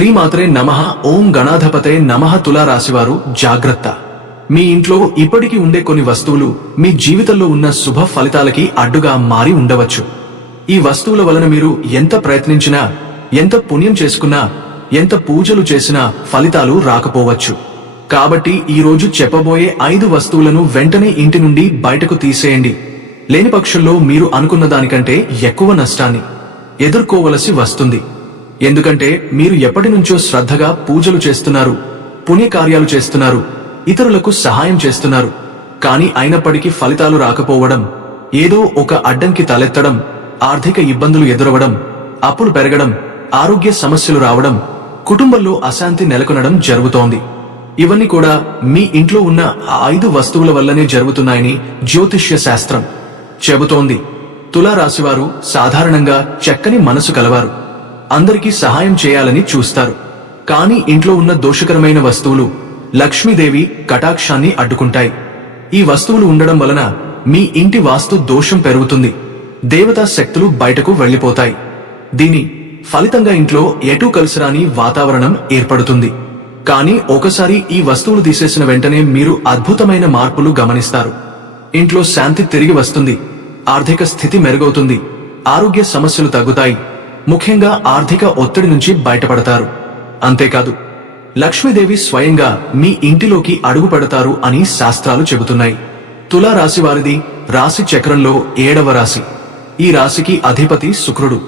శ్రీమాత్రే నమః. ఓం గణాధిపతే నమః. తులా రాశివారు జాగ్రత్త. మీ ఇంట్లో ఇప్పటికీ ఉండే కొన్ని వస్తువులు మీ జీవితంలో ఉన్న శుభ ఫలితాలకి అడ్డుగా మారి ఉండవచ్చు. ఈ వస్తువుల వలన మీరు ఎంత ప్రయత్నించినా, ఎంత పుణ్యం చేసుకున్నా, ఎంత పూజలు చేసినా ఫలితాలు రాకపోవచ్చు. కాబట్టి ఈ రోజు చెప్పబోయే 5 వస్తువులను వెంటనే ఇంటి నుండి బయటకు తీసేయండి. లేని పక్షంలో మీరు అనుకున్న దానికంటే ఎక్కువ నష్టాన్ని ఎదుర్కోవలసి వస్తుంది. ఎందుకంటే మీరు ఎప్పటినుంచో శ్రద్ధగా పూజలు చేస్తున్నారు, పుణ్యకార్యాలు చేస్తున్నారు, ఇతరులకు సహాయం చేస్తున్నారు. కానీ అయినప్పటికీ ఫలితాలు రాకపోవడం, ఏదో ఒక అడ్డంకి తలెత్తడం, ఆర్థిక ఇబ్బందులు ఎదురవడం, అప్పులు పెరగడం, ఆరోగ్య సమస్యలు రావడం, కుటుంబంలో అశాంతి నెలకొనడం జరుగుతోంది. ఇవన్నీ కూడా మీ ఇంట్లో ఉన్న ఆ 5 వస్తువుల వల్లనే జరుగుతున్నాయని జ్యోతిష్య శాస్త్రం చెబుతోంది. తులా రాశివారు సాధారణంగా చక్కని మనసు కలవారు, అందరికీ సహాయం చేయాలని చూస్తారు. కానీ ఇంట్లో ఉన్న దోషకరమైన వస్తువులు లక్ష్మీదేవి కటాక్షాన్ని అడ్డుకుంటాయి. ఈ వస్తువులు ఉండడం వలన మీ ఇంటి వాస్తు దోషం పెరుగుతుంది, దేవతా శక్తులు బయటకు వెళ్లిపోతాయి. దీని ఫలితంగా ఇంట్లో ఎటూ కలిసిరాని వాతావరణం ఏర్పడుతుంది. కానీ ఒకసారి ఈ వస్తువులు తీసేసిన వెంటనే మీరు అద్భుతమైన మార్పులు గమనిస్తారు. ఇంట్లో శాంతి తిరిగి వస్తుంది, ఆర్థిక స్థితి మెరుగవుతుంది, ఆరోగ్య సమస్యలు తగ్గుతాయి, ముఖ్యంగా ఆర్థిక ఒత్తిడి నుంచి బయటపడతారు. అంతేకాదు, లక్ష్మీదేవి స్వయంగా మీ ఇంటిలోకి అడుగు పెడతారు అని శాస్త్రాలు చెబుతున్నాయి. తులా రాశి వారిది రాశి చక్రంలో 7వ రాశి. ఈ రాశికి అధిపతి శుక్రుడు.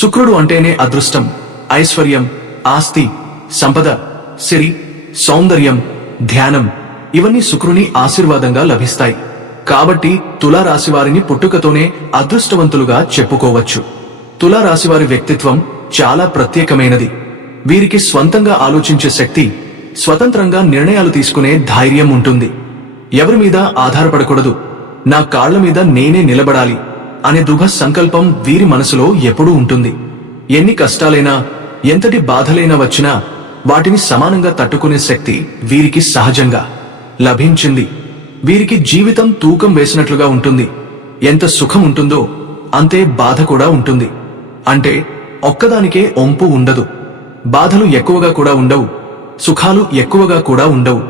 శుక్రుడు అంటేనే అదృష్టం, ఐశ్వర్యం, ఆస్తి, సంపద, సిరి, సౌందర్యం, ధ్యానం ఇవన్నీ శుక్రుని ఆశీర్వాదంగా లభిస్తాయి. కాబట్టి తులా రాశి వారిని పుట్టుకతోనే అదృష్టవంతులుగా చెప్పుకోవచ్చు. తులా రాశివారి వ్యక్తిత్వం చాలా ప్రత్యేకమైనది. వీరికి స్వంతంగా ఆలోచించే శక్తి, స్వతంత్రంగా నిర్ణయాలు తీసుకునే ధైర్యం ఉంటుంది. ఎవరి మీద ఆధారపడకూడదు, నా కాళ్ల మీద నేనే నిలబడాలి అనే దృఢ సంకల్పం వీరి మనసులో ఎప్పుడూ ఉంటుంది. ఎన్ని కష్టాలైనా, ఎంతటి బాధలైనా వచ్చినా వాటిని సమానంగా తట్టుకునే శక్తి వీరికి సహజంగా లభించింది. వీరికి జీవితం తూకం వేసినట్లుగా ఉంటుంది. ఎంత సుఖం ఉంటుందో అంతే బాధ కూడా ఉంటుంది. అంటే ఒక్కదానికే ఒంపు ఉండదు. బాధలు ఎక్కువగా కూడా ఉండవు, సుఖాలు ఎక్కువగా కూడా ఉండవు,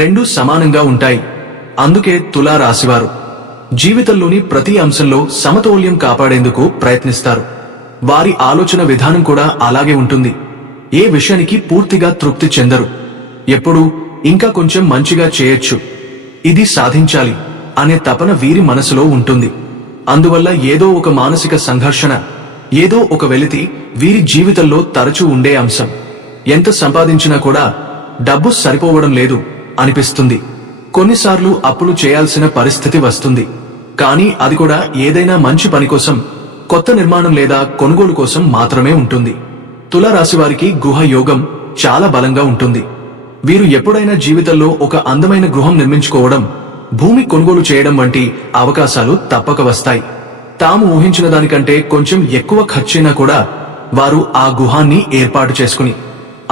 రెండూ సమానంగా ఉంటాయి. అందుకే తులా రాశివారు జీవితంలోని ప్రతి అంశంలో సమతౌల్యం కాపాడేందుకు ప్రయత్నిస్తారు. వారి ఆలోచన విధానం కూడా అలాగే ఉంటుంది. ఏ విషయానికి పూర్తిగా తృప్తి చెందరు. ఎప్పుడూ ఇంకా కొంచెం మంచిగా చేయొచ్చు, ఇది సాధించాలి అనే తపన వీరి మనసులో ఉంటుంది. అందువల్ల ఏదో ఒక మానసిక సంఘర్షణ, ఏదో ఒక వెలితి వీరి జీవితంలో తరచూ ఉండే అంశం. ఎంత సంపాదించినా కూడా డబ్బు సరిపోవడం లేదు అనిపిస్తుంది. కొన్నిసార్లు అప్పులు చేయాల్సిన పరిస్థితి వస్తుంది. కానీ అది కూడా ఏదైనా మంచి పని కోసం, కొత్త నిర్మాణం లేదా కొనుగోలు కోసం మాత్రమే ఉంటుంది. తులా రాశివారికి గృహ యోగం చాలా బలంగా ఉంటుంది. వీరు ఎప్పుడైనా జీవితంలో ఒక అందమైన గృహం నిర్మించుకోవడం, భూమి కొనుగోలు చేయడం వంటి అవకాశాలు తప్పక వస్తాయి. తాము ఊహించిన దానికంటే కొంచెం ఎక్కువ ఖర్చైనా కూడా వారు ఆ గృహాన్ని ఏర్పాటు చేసుకుని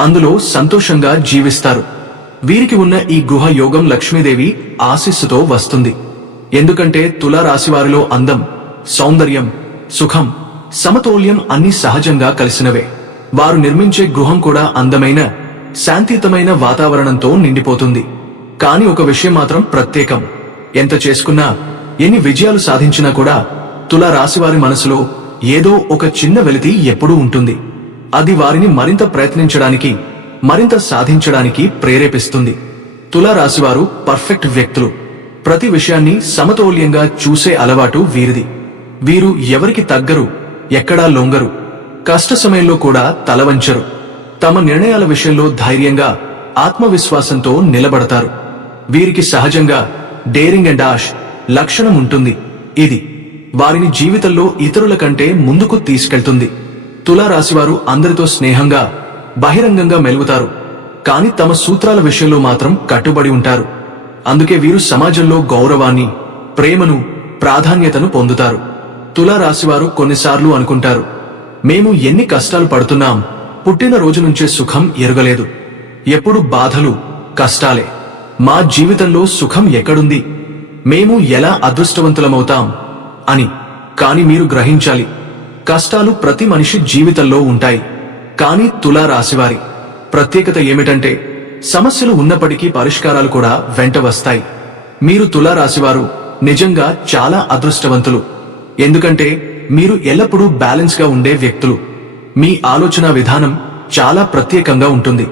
అందులో సంతోషంగా జీవిస్తారు. వీరికి ఉన్న ఈ గృహ యోగం లక్ష్మీదేవి ఆశీస్సుతో వస్తుంది. ఎందుకంటే తులా రాశివారిలో అందం, సౌందర్యం, సుఖం, సమతౌల్యం అన్ని సహజంగా కలిసినవే. వారు నిర్మించే గృహం కూడా అందమైన, శాంతియుతమైన వాతావరణంతో నిండిపోతుంది. కాని ఒక విషయం మాత్రం ప్రత్యేకం. ఎంత చేసుకున్నా, ఎన్ని విజయాలు సాధించినా కూడా తులా రాశివారి మనసులో ఏదో ఒక చిన్న వెలితి ఎప్పుడూ ఉంటుంది. అది వారిని మరింత ప్రయత్నించడానికి, మరింత సాధించడానికి ప్రేరేపిస్తుంది. తులా రాశివారు పర్ఫెక్ట్ వ్యక్తులు. ప్రతి విషయాన్ని సమతౌల్యంగా చూసే అలవాటు వీరిది. వీరు ఎవరికి తగ్గరు, ఎక్కడా లొంగరు, కష్ట సమయంలో కూడా తలవంచరు. తమ నిర్ణయాల విషయంలో ధైర్యంగా, ఆత్మవిశ్వాసంతో నిలబడతారు. వీరికి సహజంగా డేరింగ్ అండ్ డాష్ లక్షణం ఉంటుంది. ఇది వారిని జీవితంలో ఇతరుల కంటే ముందుకు తీసుకెళ్తుంది. తులా రాశివారు అందరితో స్నేహంగా, బహిరంగంగా మెలుగుతారు. కాని తమ సూత్రాల విషయంలో మాత్రం కట్టుబడి ఉంటారు. అందుకే వీరు సమాజంలో గౌరవాన్ని, ప్రేమను, ప్రాధాన్యతను పొందుతారు. తులా రాశివారు కొన్నిసార్లు అనుకుంటారు, మేము ఎన్ని కష్టాలు పడుతున్నాం, పుట్టిన రోజు నుంచే సుఖం ఎరగలేదు, ఎప్పుడు బాధలు, కష్టాలే, మా జీవితంలో సుఖం ఎక్కడుంది, మేము ఎలా అదృష్టవంతులమవుతాం అని. కాని మీరు గ్రహించాలి, కష్టాలు ప్రతి మనిషి జీవితంలో ఉంటాయి. కానీ తులా రాశివారి ప్రత్యేకత ఏమిటంటే సమస్యలు ఉన్నప్పటికీ పరిష్కారాలు కూడా వెంట వస్తాయి. మీరు తులా రాశివారు నిజంగా చాలా అదృష్టవంతులు. ఎందుకంటే మీరు ఎల్లప్పుడూ బ్యాలెన్స్ గా ఉండే వ్యక్తులు. మీ ఆలోచన విధానం చాలా ప్రత్యేకంగా ఉంటుంది.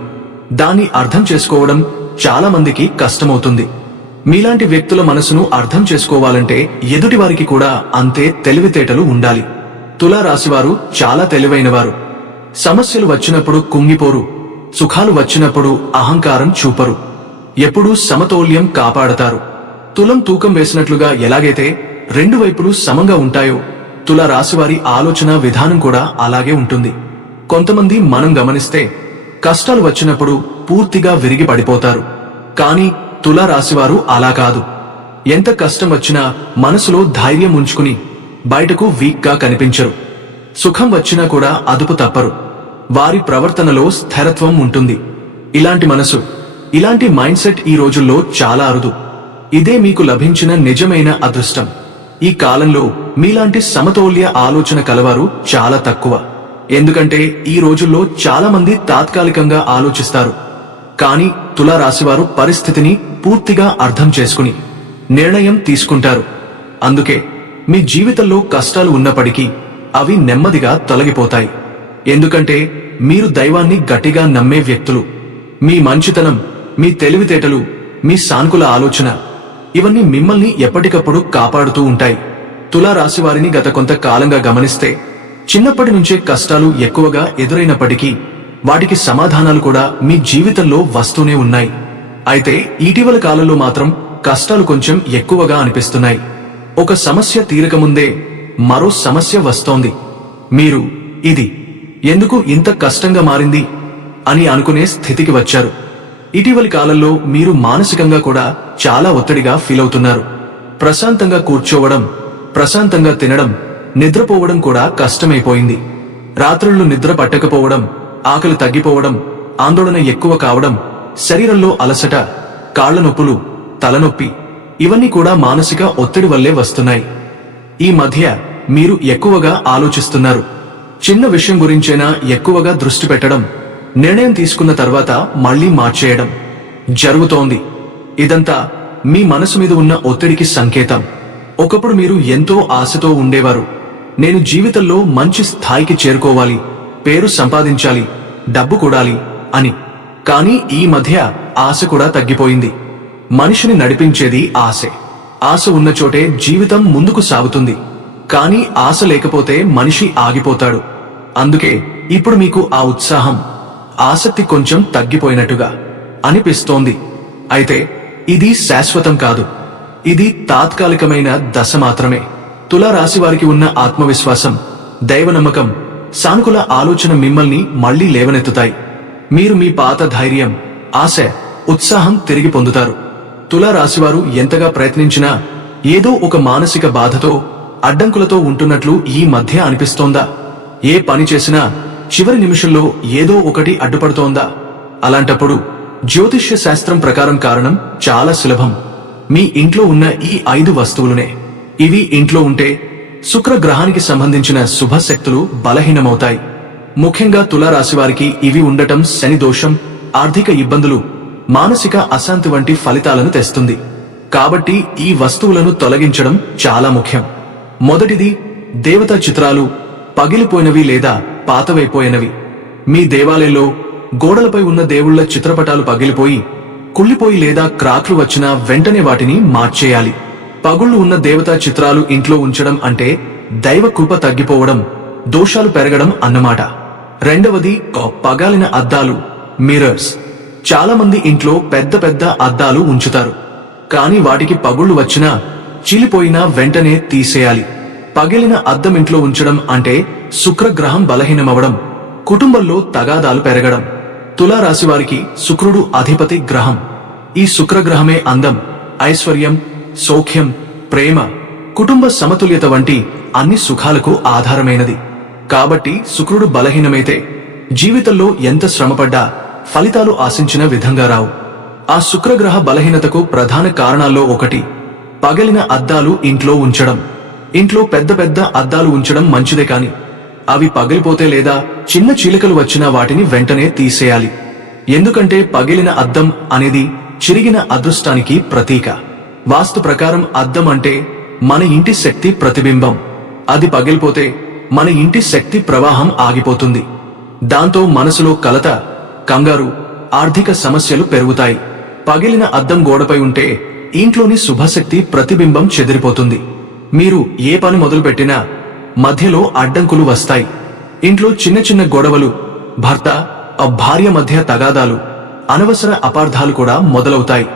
దాన్ని అర్థం చేసుకోవడం చాలా మందికి కష్టమవుతుంది. మీలాంటి వ్యక్తుల మనసును అర్థం చేసుకోవాలంటే ఎదుటివారికి కూడా అంతే తెలివితేటలు ఉండాలి. తులా రాశివారు చాలా తెలివైనవారు. సమస్యలు వచ్చినప్పుడు కుంగిపోరు, సుఖాలు వచ్చినప్పుడు అహంకారం చూపరు. ఎప్పుడూ సమతౌల్యం కాపాడతారు. తులం తూకం వేసినట్లుగా ఎలాగైతే రెండు వైపులు సమంగా ఉంటాయో తులా రాశివారి ఆలోచన విధానం కూడా అలాగే ఉంటుంది. కొంతమంది మనం గమనిస్తే కష్టాలు వచ్చినప్పుడు పూర్తిగా విరిగి పడిపోతారు. కానీ తులా రాశివారు అలా కాదు. ఎంత కష్టం వచ్చినా మనసులో ధైర్యం ఉంచుకుని బయటకు వీక్ గా కనిపించరు. సుఖం వచ్చినా కూడా అదుపు తప్పరు. వారి ప్రవర్తనలో స్థిరత్వం ఉంటుంది. ఇలాంటి మనసు, ఇలాంటి మైండ్ సెట్ ఈ రోజుల్లో చాలా అరుదు. ఇదే మీకు లభించిన నిజమైన అదృష్టం. ఈ కాలంలో మీలాంటి సమతౌల్య ఆలోచన కలవారు చాలా తక్కువ. ఎందుకంటే ఈ రోజుల్లో చాలా మంది తాత్కాలికంగా ఆలోచిస్తారు. కానీ తులా రాశివారు పరిస్థితిని పూర్తిగా అర్థం చేసుకుని నిర్ణయం తీసుకుంటారు. అందుకే మీ జీవితంలో కష్టాలు ఉన్నప్పటికీ అవి నెమ్మదిగా తొలగిపోతాయి. ఎందుకంటే మీరు దైవాన్ని గట్టిగా నమ్మే వ్యక్తులు. మీ మంచితనం, మీ తెలివితేటలు, మీ సానుకూల ఆలోచన ఇవన్నీ మిమ్మల్ని ఎప్పటికప్పుడు కాపాడుతూ ఉంటాయి. తులా రాశివారిని గత కొంతకాలంగా గమనిస్తే చిన్నప్పటి నుంచే కష్టాలు ఎక్కువగా ఎదురైనప్పటికీ వాటికి సమాధానాలు కూడా మీ జీవితంలో వస్తూనే ఉన్నాయి. అయితే ఇటీవల కాలంలో మాత్రం కష్టాలు కొంచెం ఎక్కువగా అనిపిస్తున్నాయి. ఒక సమస్య తీరకముందే మరో సమస్య వస్తోంది. మీరు ఇది ఎందుకు ఇంత కష్టంగా మారింది అని అనుకునే స్థితికి వచ్చారు. ఇటీవలి కాలంలో మీరు మానసికంగా కూడా చాలా ఒత్తిడిగా ఫీల్ అవుతున్నారు. ప్రశాంతంగా కూర్చోవడం, ప్రశాంతంగా తినడం, నిద్రపోవడం కూడా కష్టమైపోయింది. రాత్రుళ్ళు నిద్ర పట్టకపోవడం, ఆకలి తగ్గిపోవడం, ఆందోళన ఎక్కువ కావడం, శరీరంలో అలసట, కాళ్ల నొప్పులు, తలనొప్పి ఇవన్నీ కూడా మానసిక ఒత్తిడి వల్లే వస్తున్నాయి. ఈ మధ్య మీరు ఎక్కువగా ఆలోచిస్తున్నారు. చిన్న విషయం గురించైనా ఎక్కువగా దృష్టి పెట్టడం, నిర్ణయం తీసుకున్న తర్వాత మళ్లీ మార్చేయడం జరుగుతోంది. ఇదంతా మీ మనసు మీద ఉన్న ఒత్తిడికి సంకేతం. ఒకప్పుడు మీరు ఎంతో ఆశతో ఉండేవారు. నేను జీవితంలో మంచి స్థాయికి చేరుకోవాలి, పేరు సంపాదించాలి, డబ్బు కూడాలి అని. కానీ ఈ మధ్య ఆశ కూడా తగ్గిపోయింది. మనిషిని నడిపించేది ఆశే. ఆశ ఉన్న చోటే జీవితం ముందుకు సాగుతుంది. కానీ ఆశ లేకపోతే మనిషి ఆగిపోతాడు. అందుకే ఇప్పుడు మీకు ఆ ఉత్సాహం, ఆసక్తి కొంచెం తగ్గిపోయినట్టుగా అనిపిస్తోంది. అయితే ఇది శాశ్వతం కాదు. ఇది తాత్కాలికమైన దశ మాత్రమే. తులా రాశి వారికి ఉన్న ఆత్మవిశ్వాసం, దైవ నమ్మకం, సానుకూల ఆలోచన మిమ్మల్ని మళ్లీ లేవనెత్తుతాయి. మీరు మీ పాత ధైర్యం, ఆశ, ఉత్సాహం తిరిగి పొందుతారు. తులా రాశివారు ఎంతగా ప్రయత్నించినా ఏదో ఒక మానసిక బాధతో, అడ్డంకులతో ఉంటున్నట్లు ఈ మధ్య అనిపిస్తోందా? ఏ పని చేసినా చివరి నిమిషంలో ఏదో ఒకటి అడ్డుపడుతోందా? అలాంటప్పుడు జ్యోతిష్య శాస్త్రం ప్రకారం కారణం చాలా సులభం. మీ ఇంట్లో ఉన్న ఈ 5 వస్తువులునే. ఇవి ఇంట్లో ఉంటే శుక్రగ్రహానికి సంబంధించిన శుభశక్తులు బలహీనమవుతాయి. ముఖ్యంగా తులా రాశివారికి ఇవి ఉండటం శని దోషం, ఆర్థిక ఇబ్బందులు, మానసిక అశాంతి వంటి ఫలితాలను తెస్తుంది. కాబట్టి ఈ వస్తువులను తొలగించడం చాలా ముఖ్యం. మొదటిది దేవతా చిత్రాలు, పగిలిపోయినవి లేదా పాతవైపోయినవి. మీ దేవాలయంలో గోడలపై ఉన్న దేవుళ్ల చిత్రపటాలు పగిలిపోయి, కుళ్ళిపోయి లేదా క్రాక్లు వచ్చినా వెంటనే వాటిని మార్చేయాలి. పగుళ్లు ఉన్న దేవతా చిత్రాలు ఇంట్లో ఉంచడం అంటే దైవ కృప తగ్గిపోవడం, దోషాలు పెరగడం అన్నమాట. రెండవది పగాలిన అద్దాలు, మిర్రర్స్. చాలా మంది ఇంట్లో పెద్ద పెద్ద అద్దాలు ఉంచుతారు. కానీ వాటికి పగుళ్లు వచ్చినా, చీలిపోయినా వెంటనే తీసేయాలి. పగిలిన అద్దం ఇంట్లో ఉంచడం అంటే శుక్రగ్రహం బలహీనమవడం, కుటుంబంలో తగాదాలు పెరగడం. తులా రాశివారికి శుక్రుడు అధిపతి గ్రహం. ఈ శుక్రగ్రహమే అందం, ఐశ్వర్యం, సౌఖ్యం, ప్రేమ, కుటుంబ సమతుల్యత వంటి అన్ని సుఖాలకు ఆధారమైనది. కాబట్టి శుక్రుడు బలహీనమైతే జీవితంలో ఎంత శ్రమపడ్డా ఫలితాలు ఆశించిన విధంగా రావు. ఆ శుక్రగ్రహ బలహీనతకు ప్రధాన కారణాల్లో ఒకటి పగిలిన అద్దాలు ఇంట్లో ఉంచడం. ఇంట్లో పెద్ద పెద్ద అద్దాలు ఉంచడం మంచిదే, కాని అవి పగిలిపోతే లేదా చిన్న చీలికలు వచ్చినా వాటిని వెంటనే తీసేయాలి. ఎందుకంటే పగిలిన అద్దం అనేది చిరిగిన అదృష్టానికి ప్రతీక. వాస్తు ప్రకారం అద్దం అంటే మన ఇంటి శక్తి ప్రతిబింబం. అది పగిలిపోతే మన ఇంటి శక్తి ప్రవాహం ఆగిపోతుంది. దాంతో మనసులో కలత, కంగారు, ఆర్థిక సమస్యలు పెరుగుతాయి. పగిలిన అద్దం గోడపై ఉంటే ఇంట్లోని శుభశక్తి ప్రతిబింబం చెదిరిపోతుంది. మీరు ఏ పని మొదలుపెట్టినా మధ్యలో అడ్డంకులు వస్తాయి. ఇంట్లో చిన్న చిన్న గొడవలు, భర్త భార్య మధ్య తగాదాలు, అనవసర అపార్థాలు కూడా మొదలవుతాయి.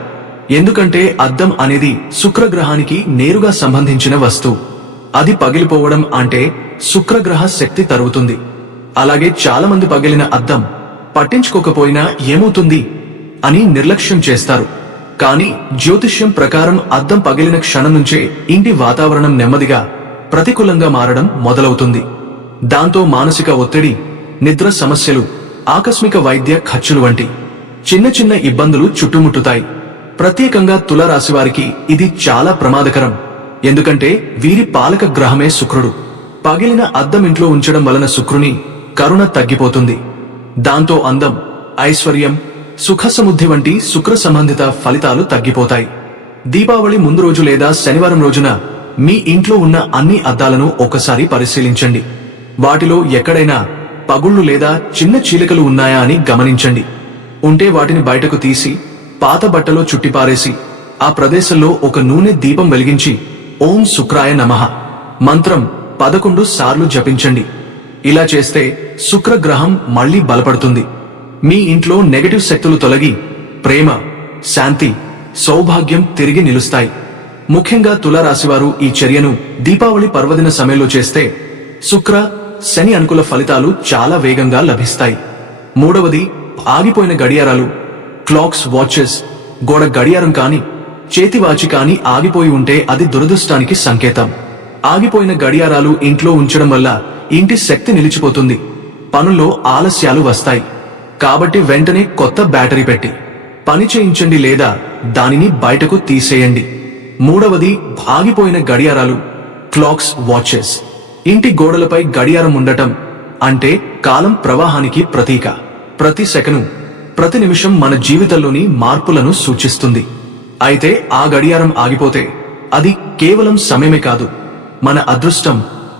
ఎందుకంటే అద్దం అనేది శుక్రగ్రహానికి నేరుగా సంబంధించిన వస్తువు. అది పగిలిపోవడం అంటే శుక్రగ్రహ శక్తి తరుగుతుంది. అలాగే చాలామంది పగిలిన అద్దం పట్టించుకోకపోయినా ఏమవుతుంది అని నిర్లక్ష్యం చేస్తారు. కానీ జ్యోతిష్యం ప్రకారం అద్దం పగిలిన క్షణం నుంచే ఇంటి వాతావరణం నెమ్మదిగా ప్రతికూలంగా మారడం మొదలవుతుంది. దాంతో మానసిక ఒత్తిడి, నిద్ర సమస్యలు, ఆకస్మిక వైద్య ఖర్చులు వంటి చిన్న చిన్న ఇబ్బందులు చుట్టుముట్టుతాయి. ప్రత్యేకంగా తులారాశి వారికి ఇది చాలా ప్రమాదకరం. ఎందుకంటే వీరి పాలక గ్రహమే శుక్రుడు. పగిలిన అద్దం ఇంట్లో ఉంచడం వలన శుక్రుని కరుణ తగ్గిపోతుంది. దాంతో అందం, ఐశ్వర్యం, సుఖసముద్ధి వంటి శుక్ర సంబంధిత ఫలితాలు తగ్గిపోతాయి. దీపావళి ముందు రోజు లేదా శనివారం రోజున మీ ఇంట్లో ఉన్న అన్ని అద్దాలను ఒకసారి పరిశీలించండి. వాటిలో ఎక్కడైనా పగుళ్లు లేదా చిన్న చీలికలు ఉన్నాయా అని గమనించండి. ఉంటే వాటిని బయటకు తీసి పాత బట్టలో చుట్టిపారేసి ఆ ప్రదేశంలో ఒక నూనె దీపం వెలిగించి ఓం శుక్రాయ నమః మంత్రం 11 సార్లు జపించండి. ఇలా చేస్తే శుక్రగ్రహం మళ్లీ బలపడుతుంది. మీ ఇంట్లో నెగటివ్ శక్తులు తొలగి ప్రేమ, శాంతి, సౌభాగ్యం తిరిగి నిలుస్తాయి. ముఖ్యంగా తులారాశివారు ఈ చర్యను దీపావళి పర్వదిన సమయంలో చేస్తే శుక్ర, శని అనుకూల ఫలితాలు చాలా వేగంగా లభిస్తాయి. మూడవది, ఆగిపోయిన గడియారాలు, క్లాక్స్, వాచెస్, గోడ గడియారం కాని, చేతివాచి కాని ఆగిపోయి ఉంటే అది దురదృష్టానికి సంకేతం. ఆగిపోయిన గడియారాలు ఇంట్లో ఉంచడం వల్ల ఇంటి శక్తి నిలిచిపోతుంది. పనుల్లో ఆలస్యాలు వస్తాయి. కాబట్టి వెంటనే కొత్త బ్యాటరీ పెట్టి పని చేయించండి లేదా దానిని బయటకు తీసేయండి. మూడవది, ఆగిపోయిన గడియారాలు, క్లాక్స్, వాచెస్. ఇంటి గోడలపై గడియారం ఉండటం అంటే కాలం ప్రవాహానికి ప్రతీక. ప్రతి సెకను, ప్రతి నిమిషం మన జీవితంలోని మార్పులను సూచిస్తుంది. అయితే ఆ గడియారం ఆగిపోతే అది కేవలం సమయమే కాదు, మన అదృష్టం,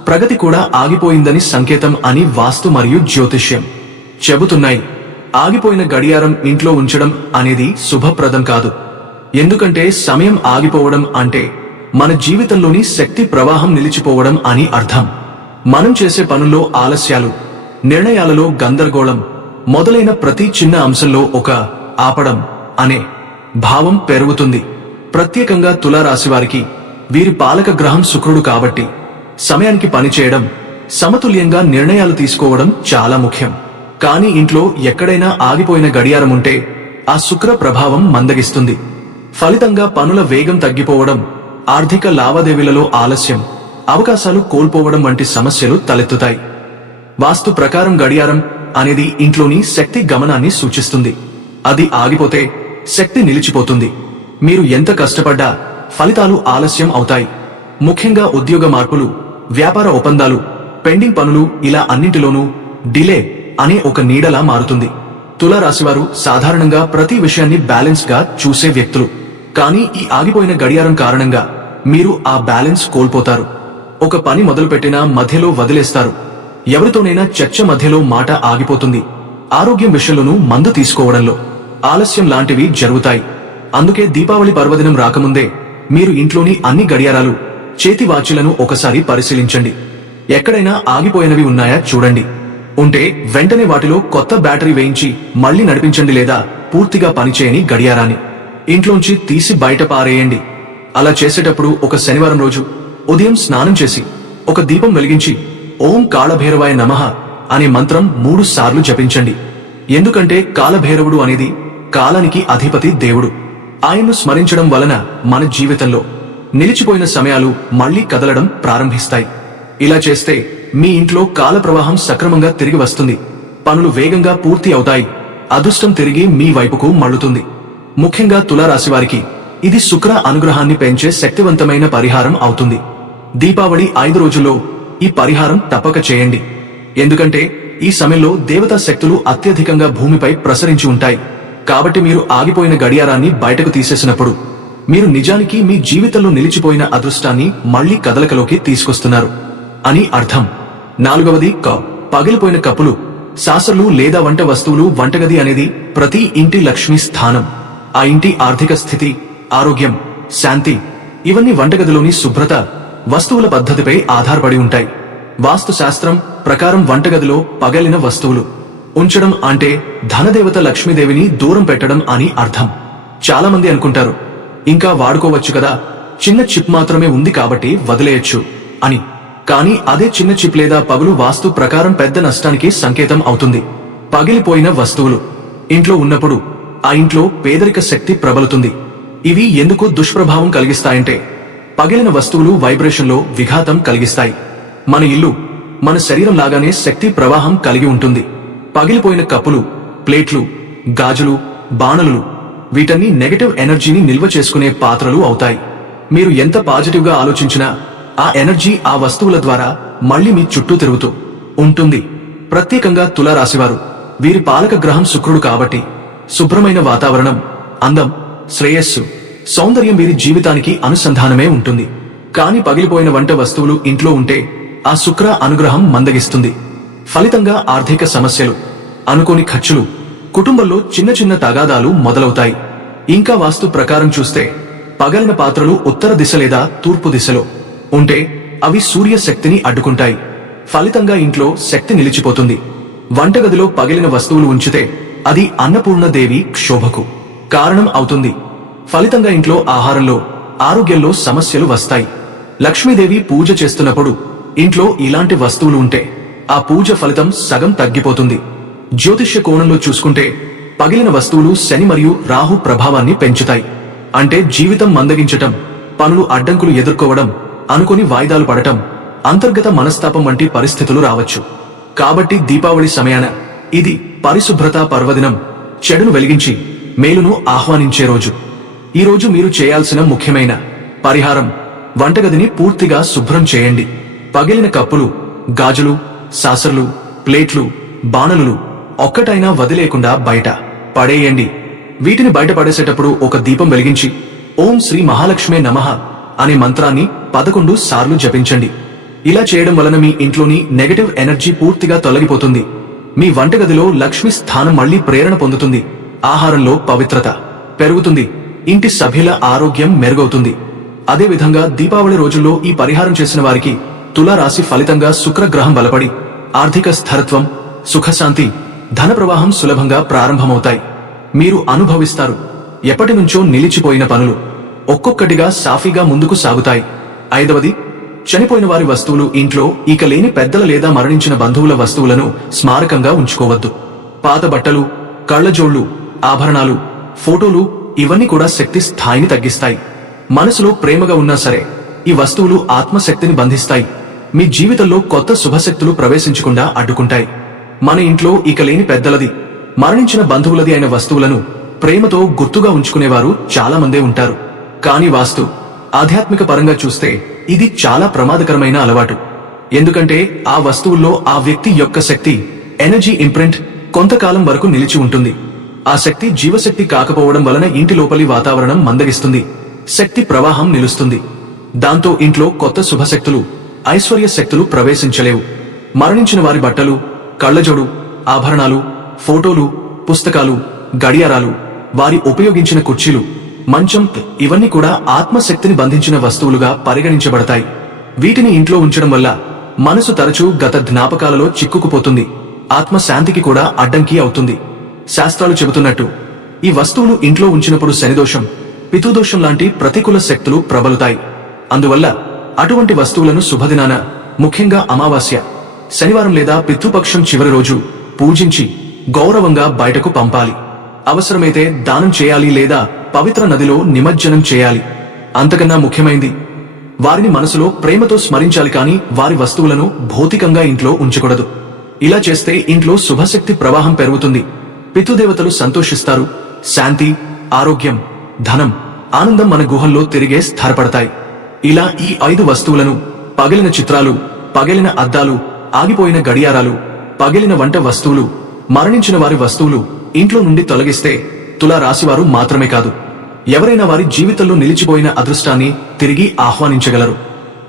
ప్రగతి కూడా ఆగిపోయిందని సంకేతం అని వాస్తు మరియు జ్యోతిష్యం చెబుతున్నాయి. ఆగిపోయిన గడియారం ఇంట్లో ఉంచడం అనేది శుభప్రదం కాదు. ఎందుకంటే సమయం ఆగిపోవడం అంటే మన జీవితంలోని శక్తి ప్రవాహం నిలిచిపోవడం అని అర్థం. మనం చేసే పనుల్లో ఆలస్యాలు, నిర్ణయాలలో గందరగోళం మొదలైన ప్రతి చిన్న అంశంలో ఒక ఆపడం అనే భావం పెరుగుతుంది. ప్రత్యేకంగా తులారాశివారికి వీరి పాలక గ్రహం శుక్రుడు కాబట్టి సమయానికి పనిచేయడం, సమతుల్యంగా నిర్ణయాలు తీసుకోవడం చాలా ముఖ్యం. కానీ ఇంట్లో ఎక్కడైనా ఆగిపోయిన గడియారం ఉంటే ఆ శుక్ర ప్రభావం మందగిస్తుంది. ఫలితంగా పనుల వేగం తగ్గిపోవడం, ఆర్థిక లావాదేవీలలో ఆలస్యం, అవకాశాలు కోల్పోవడం వంటి సమస్యలు తలెత్తుతాయి. వాస్తు ప్రకారం గడియారం అనేది ఇంట్లోని శక్తి గమనాన్ని సూచిస్తుంది. అది ఆగిపోతే శక్తి నిలిచిపోతుంది. మీరు ఎంత కష్టపడ్డా ఫలితాలు ఆలస్యం అవుతాయి. ముఖ్యంగా ఉద్యోగ మార్పులు, వ్యాపార ఒప్పందాలు, పెండింగ్ పనులు, ఇలా అన్నింటిలోనూ డిలే అనే ఒక నీడలా మారుతుంది. తులారాశివారు సాధారణంగా ప్రతి విషయాన్ని బ్యాలెన్స్ గా చూసే వ్యక్తులు. కానీ ఈ ఆగిపోయిన గడియారం కారణంగా మీరు ఆ బ్యాలెన్స్ కోల్పోతారు. ఒక పని మొదలుపెట్టినా మధ్యలో వదిలేస్తారు. ఎవరితోనైనా చర్చ మధ్యలో మాట ఆగిపోతుంది. ఆరోగ్యం విషయంలోనూ మందు తీసుకోవడంలో ఆలస్యం లాంటివి జరుగుతాయి. అందుకే దీపావళి పర్వదినం రాకముందే మీరు ఇంట్లోని అన్ని గడియారాలు, చేతి వాచీలను ఒకసారి పరిశీలించండి. ఎక్కడైనా ఆగిపోయినవి ఉన్నాయా చూడండి. ఉంటే వెంటనే వాటిలో కొత్త బ్యాటరీ వేయించి మళ్లీ నడిపించండి లేదా పూర్తిగా పనిచేయని గడియారాన్ని ఇంట్లోంచి తీసి బయట పారేయండి. అలా చేసేటప్పుడు ఒక శనివారం రోజు ఉదయం స్నానం చేసి ఒక దీపం వెలిగించి ఓం కాళభైరవాయ నమః అనే మంత్రం 3 సార్లు జపించండి. ఎందుకంటే కాలభైరవుడు అనేది కాలానికి అధిపతి దేవుడు. ఆయన్ను స్మరించడం వలన మన జీవితంలో నిలిచిపోయిన సమయాలు మళ్లీ కదలడం ప్రారంభిస్తాయి. ఇలా చేస్తే మీ ఇంట్లో కాల ప్రవాహం సక్రమంగా తిరిగి వస్తుంది. పనులు వేగంగా పూర్తి అవుతాయి. అదృష్టం తిరిగి మీ వైపుకు మళ్లుతుంది. ముఖ్యంగా తులారాశివారికి ఇది శుక్ర అనుగ్రహాన్ని పెంచే శక్తివంతమైన పరిహారం అవుతుంది. దీపావళి 5 రోజుల్లో ఈ పరిహారం తప్పక చేయండి. ఎందుకంటే ఈ సమయంలో దేవతా శక్తులు అత్యధికంగా భూమిపై ప్రసరించి ఉంటాయి. కాబట్టి మీరు ఆగిపోయిన గడియారాన్ని బయటకు తీసేసినప్పుడు మీరు నిజానికి మీ జీవితంలో నిలిచిపోయిన అదృష్టాన్ని మళ్లీ కదలికలోకి తీసుకొస్తున్నారు అని అర్థం. 4వది పగిలిపోయిన కప్పులు, సాసర్లు లేదా వంట వస్తువులు. వంటగది అనేది ప్రతి ఇంటి లక్ష్మీ స్థానం. ఆ ఇంటి ఆర్థిక స్థితి, ఆరోగ్యం, శాంతి ఇవన్నీ వంటగదిలోని శుభ్రత, వస్తువుల పద్ధతిపై ఆధారపడి ఉంటాయి. వాస్తు శాస్త్రం ప్రకారం వంటగదిలో పగిలిన వస్తువులు ఉంచడం అంటే ధనదేవత లక్ష్మీదేవిని దూరం పెట్టడం అని అర్థం. చాలా మంది అనుకుంటారు, ఇంకా వాడుకోవచ్చు కదా, చిన్న చిప్ మాత్రమే ఉంది కాబట్టి వదిలేయచ్చు అని. కానీ అదే చిన్న చిప్ లేదా పగులు వాస్తు ప్రకారం పెద్ద నష్టానికి సంకేతం అవుతుంది. పగిలిపోయిన వస్తువులు ఇంట్లో ఉన్నప్పుడు ఆ ఇంట్లో పేదరిక శక్తి ప్రబలుతుంది. ఇవి ఎందుకు దుష్ప్రభావం కలిగిస్తాయంటే పగిలిన వస్తువులు వైబ్రేషన్లో విఘాతం కలిగిస్తాయి. మన ఇల్లు మన శరీరం లాగానే శక్తి ప్రవాహం కలిగి ఉంటుంది. పగిలిపోయిన కప్పులు, ప్లేట్లు, గాజులు, బాణలు వీటన్ని నెగటివ్ ఎనర్జీని నిల్వ చేసుకునే పాత్రలు అవుతాయి. మీరు ఎంత పాజిటివ్ గా ఆలోచించినా ఆ ఎనర్జీ ఆ వస్తువుల ద్వారా మళ్లీ మీ చుట్టూ తిరుగుతూ ఉంటుంది. ప్రత్యేకంగా తులారాశివారు, వీరి పాలక గ్రహం శుక్రుడు కాబట్టి శుభ్రమైన వాతావరణం, అందం, శ్రేయస్సు, సౌందర్యం వీరి జీవితానికి అనుసంధానమే ఉంటుంది. కాని పగిలిపోయిన వంట వస్తువులు ఇంట్లో ఉంటే ఆ శుక్ర అనుగ్రహం మందగిస్తుంది. ఫలితంగా ఆర్థిక సమస్యలు, అనుకోని ఖర్చులు, కుటుంబంలో చిన్న చిన్న తగాదాలు మొదలవుతాయి. ఇంకా వాస్తు ప్రకారం చూస్తే పగలిన పాత్రలు ఉత్తర దిశ లేదా తూర్పు దిశలో ఉంటే అవి సూర్య శక్తిని అడ్డుకుంటాయి. ఫలితంగా ఇంట్లో శక్తి నిలిచిపోతుంది. వంటగదిలో పగిలిన వస్తువులు ఉంచితే అది అన్నపూర్ణదేవి క్షోభకు కారణం అవుతుంది. ఫలితంగా ఇంట్లో ఆహారంలో, ఆరోగ్యంలో సమస్యలు వస్తాయి. లక్ష్మీదేవి పూజ చేస్తున్నప్పుడు ఇంట్లో ఇలాంటి వస్తువులు ఉంటే ఆ పూజ ఫలితం సగం తగ్గిపోతుంది. జ్యోతిష్య కోణంలో చూసుకుంటే పగిలిన వస్తువులు శని మరియు రాహు ప్రభావాన్ని పెంచుతాయి. అంటే జీవితం మందగించటం, పనులు అడ్డంకులు ఎదుర్కోవడం, అనుకొని వాయిదాలు పడటం, అంతర్గత మనస్తాపం వంటి పరిస్థితులు రావచ్చు. కాబట్టి దీపావళి సమయాన ఇది పరిశుభ్రత పర్వదినం, చెడును వెలిగించి మేలును ఆహ్వానించే రోజు. ఈ రోజు మీరు చేయాల్సిన ముఖ్యమైన పరిహారం, వంటగదిని పూర్తిగా శుభ్రం చేయండి. పగిలిన కప్పులు, గాజులు, సాసర్లు, ప్లేట్లు, బాణలు ఒక్కటైనా వదిలేకుండా బయట పడేయండి. వీటిని బయట పడేసేటప్పుడు ఒక దీపం వెలిగించి ఓం శ్రీ మహాలక్ష్మే నమః అనే మంత్రాన్ని 11 సార్లు జపించండి. ఇలా చేయడం వలన మీ ఇంట్లోని నెగటివ్ ఎనర్జీ పూర్తిగా తొలగిపోతుంది. మీ వంటగదిలో లక్ష్మి స్థానం మళ్లీ ప్రేరణ పొందుతుంది. ఆహారంలో పవిత్రత పెరుగుతుంది. ఇంటి సభ్యుల ఆరోగ్యం మెరుగవుతుంది. అదేవిధంగా దీపావళి రోజుల్లో ఈ పరిహారం చేసిన వారికి తులారాశి ఫలితంగా శుక్రగ్రహం బలపడి ఆర్థిక స్థిరత్వం, సుఖశాంతి, ధన ప్రవాహం సులభంగా ప్రారంభమవుతాయి. మీరు అనుభవిస్తారు. ఎప్పటినుంచో నిలిచిపోయిన పనులు ఒక్కొక్కటిగా సాఫీగా ముందుకు సాగుతాయి. 5వది, చనిపోయిన వారి వస్తువులు ఇంట్లో ఇక లేని పెద్దల లేదా మరణించిన బంధువుల వస్తువులను స్మారకంగా ఉంచుకోవద్దు. పాత బట్టలు, కళ్లజోళ్లు, ఆభరణాలు, ఫోటోలు ఇవన్నీ కూడా శక్తి స్థాయిని తగ్గిస్తాయి. మనసులో ప్రేమగా ఉన్నా సరే ఈ వస్తువులు ఆత్మశక్తిని బంధిస్తాయి. మీ జీవితంలో కొత్త శుభశక్తులు ప్రవేశించకుండా అడ్డుకుంటాయి. మన ఇంట్లో ఇక లేని పెద్దలది, మరణించిన బంధువులది అయిన వస్తువులను ప్రేమతో గుర్తుగా ఉంచుకునేవారు చాలా మందే ఉంటారు. కాని వాస్తు ఆధ్యాత్మిక పరంగా చూస్తే ఇది చాలా ప్రమాదకరమైన అలవాటు. ఎందుకంటే ఆ వస్తువుల్లో ఆ వ్యక్తి యొక్క శక్తి, ఎనర్జీ ఇంప్రింట్ కొంతకాలం వరకు నిలిచి ఉంటుంది. ఆ శక్తి జీవశక్తి కాకపోవడం వలన ఇంటి లోపలి వాతావరణం మందగిస్తుంది. శక్తి ప్రవాహం నిలుస్తుంది. దాంతో ఇంట్లో కొత్త శుభశక్తులు, ఐశ్వర్య శక్తులు ప్రవేశించలేవు. మరణించిన వారి బట్టలు, కళ్లజోడు, ఆభరణాలు, ఫోటోలు, పుస్తకాలు, గడియారాలు, వారి ఉపయోగించిన కుర్చీలు, మంచం ఇవన్నీ కూడా ఆత్మశక్తిని బంధించిన వస్తువులుగా పరిగణించబడతాయి. వీటిని ఇంట్లో ఉంచడం వల్ల మనసు తరచూ గత జ్ఞాపకాలలో చిక్కుకుపోతుంది. ఆత్మశాంతికి కూడా అడ్డంకి అవుతుంది. శాస్త్రాలు చెబుతున్నట్టు ఈ వస్తువులు ఇంట్లో ఉంచినప్పుడు శనిదోషం, పితృదోషం లాంటి ప్రతికూల శక్తులు ప్రబలుతాయి. అందువల్ల అటువంటి వస్తువులను శుభదినాన, ముఖ్యంగా అమావాస్య, శనివారం లేదా పితృపక్షం చివరి రోజు పూజించి గౌరవంగా బయటకు పంపాలి. అవసరమైతే దానం చేయాలి లేదా పవిత్ర నదిలో నిమజ్జనం చేయాలి. అంతకన్నా ముఖ్యమైంది, వారిని మనసులో ప్రేమతో స్మరించాలి. కానీ వారి వస్తువులను భౌతికంగా ఇంట్లో ఉంచకూడదు. ఇలా చేస్తే ఇంట్లో శుభశక్తి ప్రవాహం పెరుగుతుంది. పితృదేవతలు సంతోషిస్తారు. శాంతి, ఆరోగ్యం, ధనం, ఆనందం మన గుహల్లో తిరిగే స్థిరపడతాయి. ఇలా ఈ 5 వస్తువులను, పగిలిన చిత్రాలు, పగిలిన అద్దాలు, ఆగిపోయిన గడియారాలు, పగిలిన వంట వస్తువులు, మరణించిన వారి వస్తువులు ఇంట్లో నుండి తొలగిస్తే తులా రాశివారు మాత్రమే కాదు, ఎవరైనా వారి జీవితంలో నిలిచిపోయిన అదృష్టాన్ని తిరిగి ఆహ్వానించగలరు.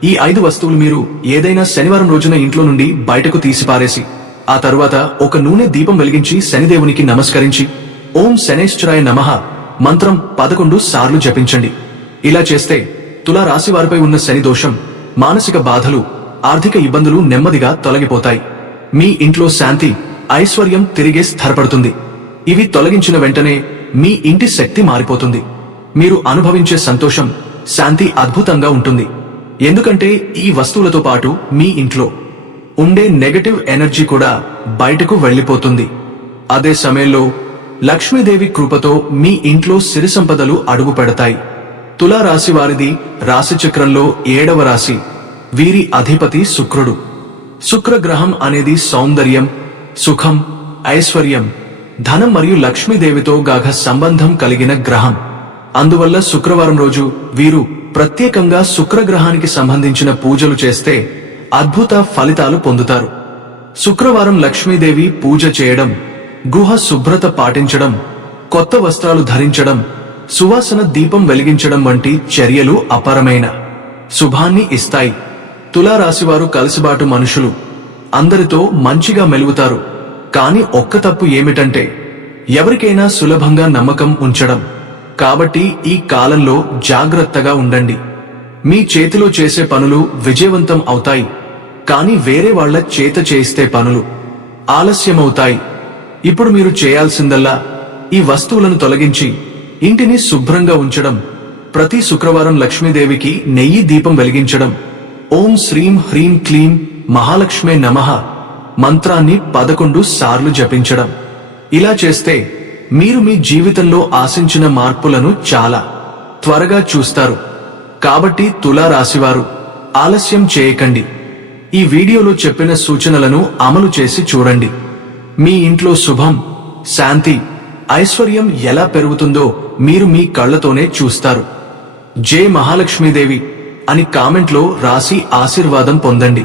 ఈ 5 వస్తువులు మీరు ఏదైనా శనివారం రోజున ఇంట్లో నుండి బయటకు తీసిపారేసి ఆ తరువాత ఒక నూనె దీపం వెలిగించి శనిదేవునికి నమస్కరించి ఓం శనేశ్వరాయ నమః మంత్రం 11 సార్లు జపించండి. ఇలా చేస్తే తులా రాశి వారిపై ఉన్న శని దోషం, మానసిక బాధలు, ఆర్థిక ఇబ్బందులు నెమ్మదిగా తొలగిపోతాయి. మీ ఇంట్లో శాంతి, ఐశ్వర్యం తిరిగే స్థిరపడుతుంది. ఇవి తొలగించిన వెంటనే మీ ఇంటి శక్తి మారిపోతుంది. మీరు అనుభవించే సంతోషం, శాంతి అద్భుతంగా ఉంటుంది. ఎందుకంటే ఈ వస్తువులతో పాటు మీ ఇంట్లో ఉండే నెగటివ్ ఎనర్జీ కూడా బయటకు వెళ్లిపోతుంది. అదే సమయంలో లక్ష్మీదేవి కృపతో మీ ఇంట్లో సిరి సంపదలు అడుగు పెడతాయి. తులా రాశి వారిది రాశిచక్రంలో 7వ రాశి. వీరి అధిపతి శుక్రుడు. శుక్రగ్రహం అనేది సౌందర్యం, సుఖం, ఐశ్వర్యం, ధనం మరియు లక్ష్మీదేవితో గాఢ సంబంధం కలిగిన గ్రహం. అందువల్ల శుక్రవారం రోజు వీరు ప్రత్యేకంగా శుక్రగ్రహానికి సంబంధించిన పూజలు చేస్తే అద్భుత ఫలితాలు పొందుతారు. శుక్రవారం లక్ష్మీదేవి పూజ చేయడం, గృహ శుభ్రత పాటించడం, కొత్త వస్త్రాలు ధరించడం, సువాసన దీపం వెలిగించడం వంటి చర్యలు అపారమైన శుభాన్ని ఇస్తాయి. తులారాశివారు కలిసిబాటు మనుషులు, అందరితో మంచిగా మెలుగుతారు. కాని ఒక్క తప్పు ఏమిటంటే ఎవరికైనా సులభంగా నమ్మకం ఉంచడం. కాబట్టి ఈ కాలంలో జాగ్రత్తగా ఉండండి. మీ చేతిలో చేసే పనులు విజయవంతం అవుతాయి, కానీ వేరే వాళ్ల చేత చేయిస్తే పనులు ఆలస్యమవుతాయి. ఇప్పుడు మీరు చేయాల్సిందల్లా ఈ వస్తువులను తొలగించి ఇంటిని శుభ్రంగా ఉంచడం, ప్రతి శుక్రవారం లక్ష్మీదేవికి నెయ్యి దీపం వెలిగించడం, ఓం శ్రీం హ్రీం క్లీం మహాలక్ష్మే నమః మంత్రాన్ని 11 సార్లు జపించడం. ఇలా చేస్తే మీరు మీ జీవితంలో ఆశించిన మార్పులను చాలా త్వరగా చూస్తారు. కాబట్టి తులా రాశివారు ఆలస్యం చేయకండి. ఈ వీడియోలో చెప్పిన సూచనలను అమలు చేసి చూడండి. మీ ఇంట్లో శుభం, శాంతి, ఐశ్వర్యం ఎలా పెరుగుతుందో మీరు మీ కళ్లతోనే చూస్తారు. జై మహాలక్ష్మీదేవి అని కామెంట్లో రాసి ఆశీర్వాదం పొందండి.